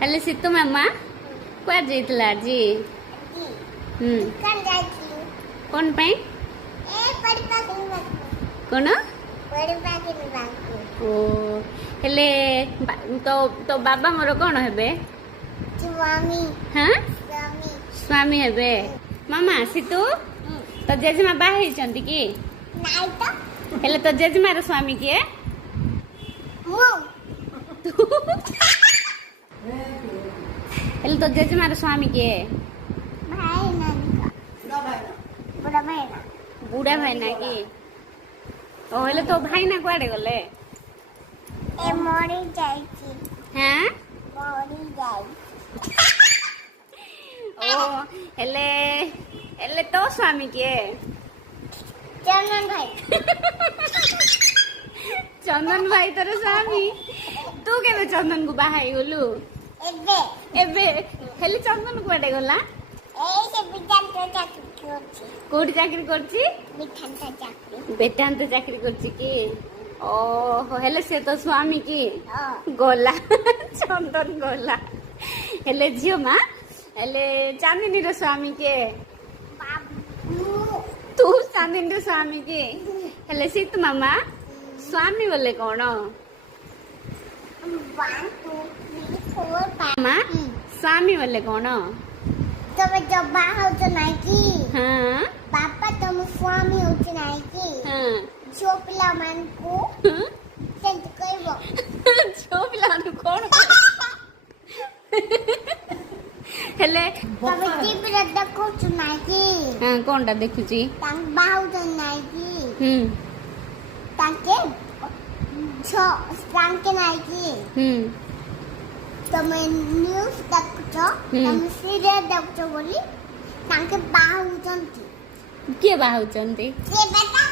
hello Situ मामा कुआ जाइतला जी कौन पे कौन ओ हेले तो तो बाबा मोर कौन हेबे स्वामी हाँ स्वामी स्वामी हेबे मामा सीतू तो जेजेमा बाहे चंदी की नाइ तो हेले तो जेजेमार स्वामी किए मु हेले तो जेजेमार स्वामी किए भाई नानी का बड़ा भाई ना बुढ़ा भाई ना की ओ हेले तो भाई ना कुआडे गले ए मरी जाइची हाँ मरी जाई ओ हेले हेले तो स्वामी किए चंदन भाई चंदन भाई तोर स्वामी तू केबे चंदन को बाहाई गलु एबे एबे हेले चंदन कुआडे गला ए से विज्ञान तो चाकरी होची कोठी चाकरी करची मिठान तो चाकरी बेटांत चाकरी करची की ओ हेले से तो स्वामी की ओ गला चंदन गला हेले झियो मा हेले चांदिनी रो स्वामी के बाबू तू चांदिनी रो स्वामी के हेले सीत मामा स्वामी बोले कौन 1 2 3 4 5 मामा स्वामी बोले कौन तबे जब बाहर तो नहीं की हाँ पापा तुम स्वामी होची नहीं की हाँ जो पिला मन को सेंट करबो छो पिलानु कौन हेले तबे टीवी रे देखो सुनाई की हाँ कौनटा देखुची तांग बाहर तो नहीं की तांके छो तांके नहीं की तमे न्यूज देखछो तमे सीरियल देखछो बोली तांके बाहर जंती किए बाहुचंती ये बेटा